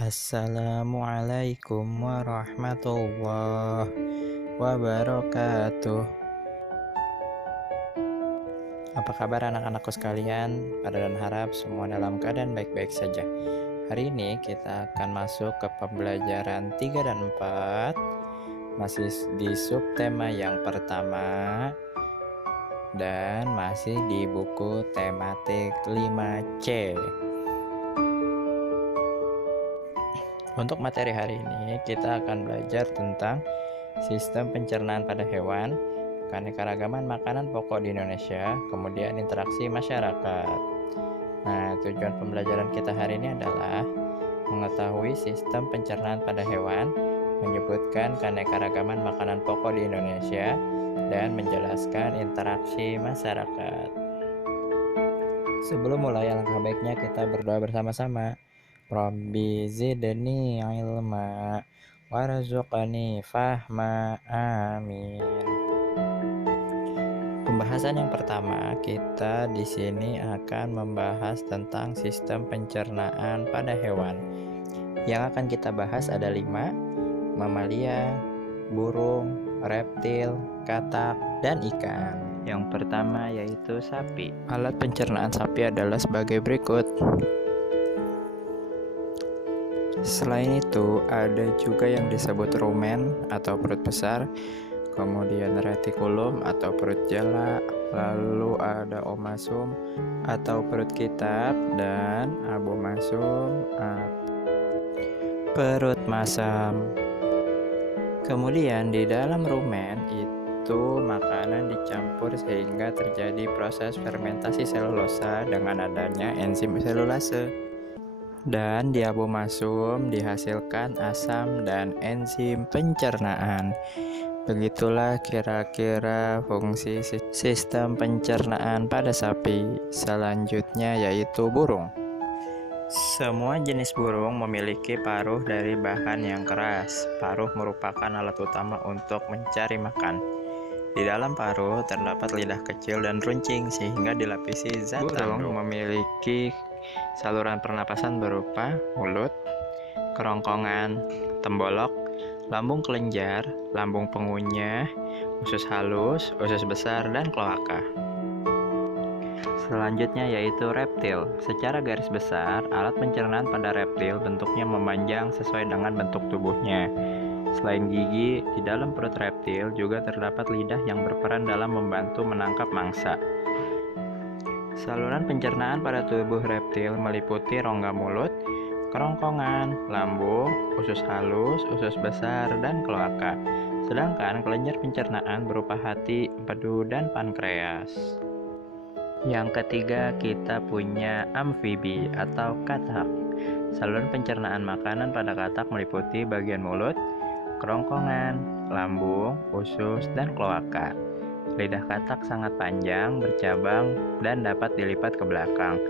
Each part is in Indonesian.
Assalamualaikum warahmatullahi wabarakatuh. Apa kabar anak-anakku sekalian? Pada dan harap semua dalam keadaan baik-baik saja. Hari ini kita akan masuk ke pembelajaran 3 dan 4, masih di subtema yang pertama dan masih di buku tematik 5C. Untuk materi hari ini kita akan belajar tentang sistem pencernaan pada hewan, keanekaragaman makanan pokok di Indonesia, kemudian interaksi masyarakat. Nah, tujuan pembelajaran kita hari ini adalah mengetahui sistem pencernaan pada hewan, menyebutkan keanekaragaman makanan pokok di Indonesia, dan menjelaskan interaksi masyarakat. Sebelum mulai, alangkah baiknya kita berdoa bersama-sama. Rabbi zidni ilma warzuqni fahma, amin. Pembahasan yang pertama, kita di sini akan membahas tentang sistem pencernaan pada hewan. Yang akan kita bahas ada 5: mamalia, burung, reptil, katak, dan ikan. Yang pertama yaitu sapi. Alat pencernaan sapi adalah sebagai berikut. Selain itu, ada juga yang disebut rumen atau perut besar, kemudian retikulum atau perut jala, lalu ada omasum atau perut kitab, dan abomasum perut masam. Kemudian di dalam rumen itu makanan dicampur sehingga terjadi proses fermentasi selulosa dengan adanya enzim selulase. Dan di abomasum dihasilkan asam dan enzim pencernaan. Begitulah kira-kira fungsi sistem pencernaan pada sapi. Selanjutnya yaitu burung. Semua jenis burung memiliki paruh dari bahan yang keras. Paruh merupakan alat utama untuk mencari makan. Di dalam paruh terdapat lidah kecil dan runcing sehingga dilapisi zat tanduk. Burung memiliki saluran pernapasan berupa mulut, kerongkongan, tembolok, lambung kelenjar, lambung pengunyah, usus halus, usus besar, dan kloaka. Selanjutnya yaitu reptil. Secara garis besar, alat pencernaan pada reptil bentuknya memanjang sesuai dengan bentuk tubuhnya. Selain gigi, di dalam perut reptil juga terdapat lidah yang berperan dalam membantu menangkap mangsa. Saluran pencernaan pada tubuh reptil meliputi rongga mulut, kerongkongan, lambung, usus halus, usus besar, dan kloaka. Sedangkan kelenjar pencernaan berupa hati, empedu, dan pankreas. Yang ketiga, kita punya amfibi atau katak. Saluran pencernaan makanan pada katak meliputi bagian mulut, kerongkongan, lambung, usus, dan kloaka. Lidah katak sangat panjang, bercabang, dan dapat dilipat ke belakang.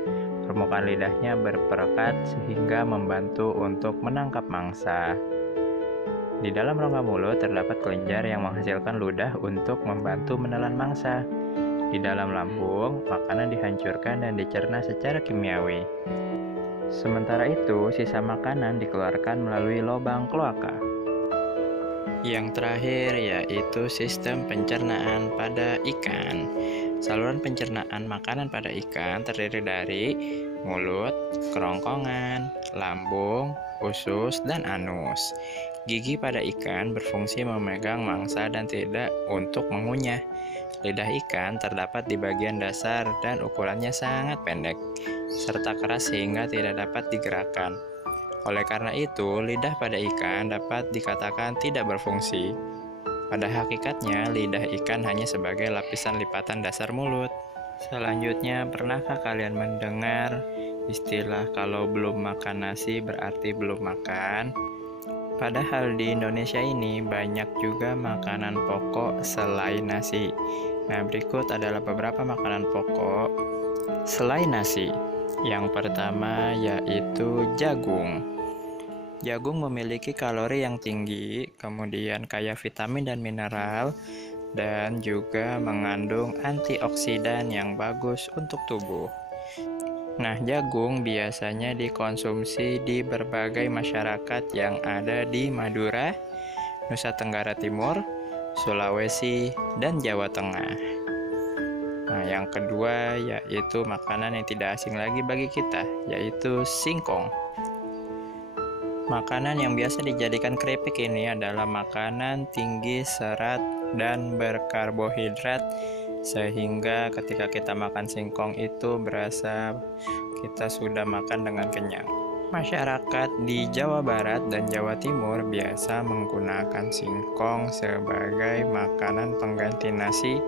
Permukaan lidahnya berperekat sehingga membantu untuk menangkap mangsa. Di dalam rongga mulut terdapat kelenjar yang menghasilkan ludah untuk membantu menelan mangsa. Di dalam lambung, makanan dihancurkan dan dicerna secara kimiawi. Sementara itu, sisa makanan dikeluarkan melalui lubang kloaka. Yang terakhir yaitu sistem pencernaan pada ikan. Saluran pencernaan makanan pada ikan terdiri dari mulut, kerongkongan, lambung, usus, dan anus. Gigi pada ikan berfungsi memegang mangsa dan tidak untuk mengunyah. Lidah ikan terdapat di bagian dasar dan ukurannya sangat pendek, serta keras sehingga tidak dapat digerakkan. Oleh karena itu, lidah pada ikan dapat dikatakan tidak berfungsi. Pada hakikatnya, lidah ikan hanya sebagai lapisan lipatan dasar mulut. Selanjutnya, pernahkah kalian mendengar istilah kalau belum makan nasi berarti belum makan? Padahal di Indonesia ini banyak juga makanan pokok selain nasi. Nah, berikut adalah beberapa makanan pokok selain nasi. Yang pertama yaitu jagung. Jagung memiliki kalori yang tinggi, kemudian kaya vitamin dan mineral, dan juga mengandung antioksidan yang bagus untuk tubuh. Nah, jagung biasanya dikonsumsi di berbagai masyarakat yang ada di Madura, Nusa Tenggara Timur, Sulawesi, dan Jawa Tengah. Nah, yang kedua yaitu makanan yang tidak asing lagi bagi kita, yaitu singkong. Makanan yang biasa dijadikan keripik ini adalah makanan tinggi serat dan berkarbohidrat, sehingga ketika kita makan singkong itu berasa kita sudah makan dengan kenyang. Masyarakat di Jawa Barat dan Jawa Timur biasa menggunakan singkong sebagai makanan pengganti nasi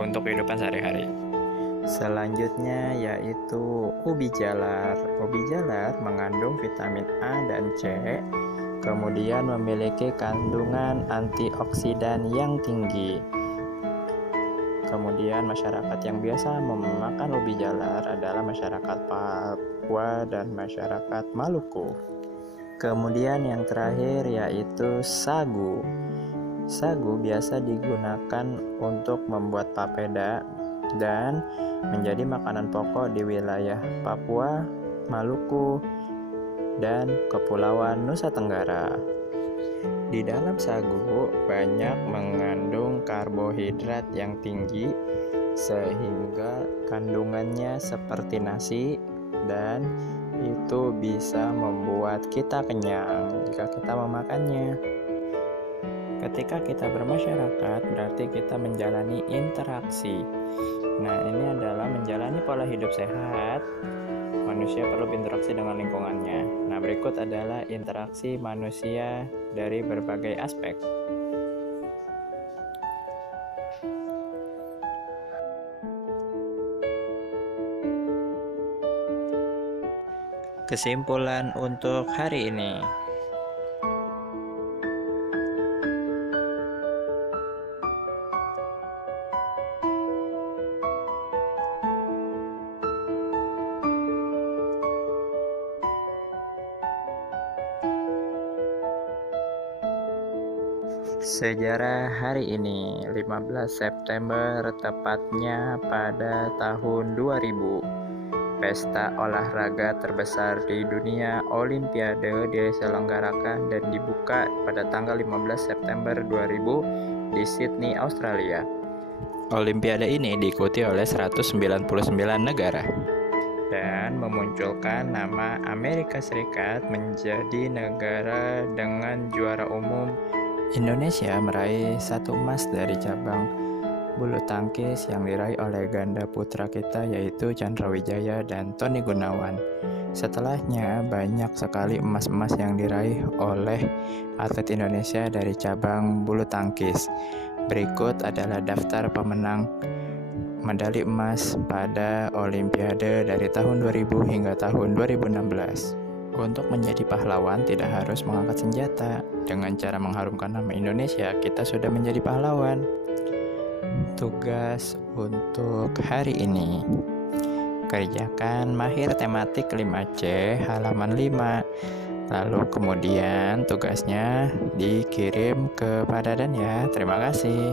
untuk kehidupan sehari-hari. Selanjutnya yaitu ubi jalar. Ubi jalar mengandung vitamin A dan C, kemudian memiliki kandungan antioksidan yang tinggi. Kemudian masyarakat yang biasa memakan ubi jalar adalah masyarakat Papua dan masyarakat Maluku. Kemudian yang terakhir yaitu sagu. Sagu biasa digunakan untuk membuat papeda dan menjadi makanan pokok di wilayah Papua, Maluku, dan Kepulauan Nusa Tenggara. Di dalam sagu banyak mengandung karbohidrat yang tinggi, sehingga kandungannya seperti nasi dan itu bisa membuat kita kenyang jika kita memakannya. Ketika kita bermasyarakat, berarti kita menjalani interaksi. Nah, ini adalah menjalani pola hidup sehat. Manusia perlu berinteraksi dengan lingkungannya. Nah, berikut adalah interaksi manusia dari berbagai aspek. Kesimpulan untuk hari ini. Sejarah hari ini, 15 September tepatnya pada tahun 2000. Pesta olahraga terbesar di dunia, Olimpiade, diselenggarakan dan dibuka pada tanggal 15 September 2000 di Sydney, Australia. Olimpiade ini diikuti oleh 199 negara dan memunculkan nama Amerika Serikat menjadi negara dengan juara umum. Indonesia meraih 1 emas dari cabang bulu tangkis yang diraih oleh ganda putra kita, yaitu Chandra Wijaya dan Tony Gunawan. Setelahnya banyak sekali emas-emas yang diraih oleh atlet Indonesia dari cabang bulu tangkis. Berikut adalah daftar pemenang medali emas pada Olimpiade dari tahun 2000 hingga tahun 2016. Untuk menjadi pahlawan tidak harus mengangkat senjata. Dengan cara mengharumkan nama Indonesia, kita sudah menjadi pahlawan. Tugas untuk hari ini: kerjakan mahir tematik 5C halaman 5. Lalu kemudian tugasnya dikirim kepada Dan ya. Terima kasih.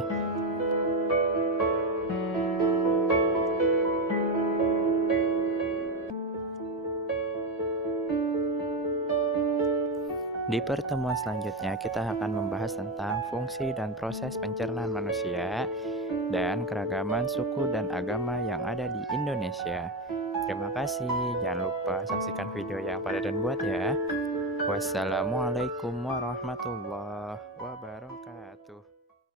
Di pertemuan selanjutnya kita akan membahas tentang fungsi dan proses pencernaan manusia dan keragaman suku dan agama yang ada di Indonesia. Terima kasih. Jangan lupa saksikan video yang pada Dan buat ya. Wassalamualaikum warahmatullahi wabarakatuh.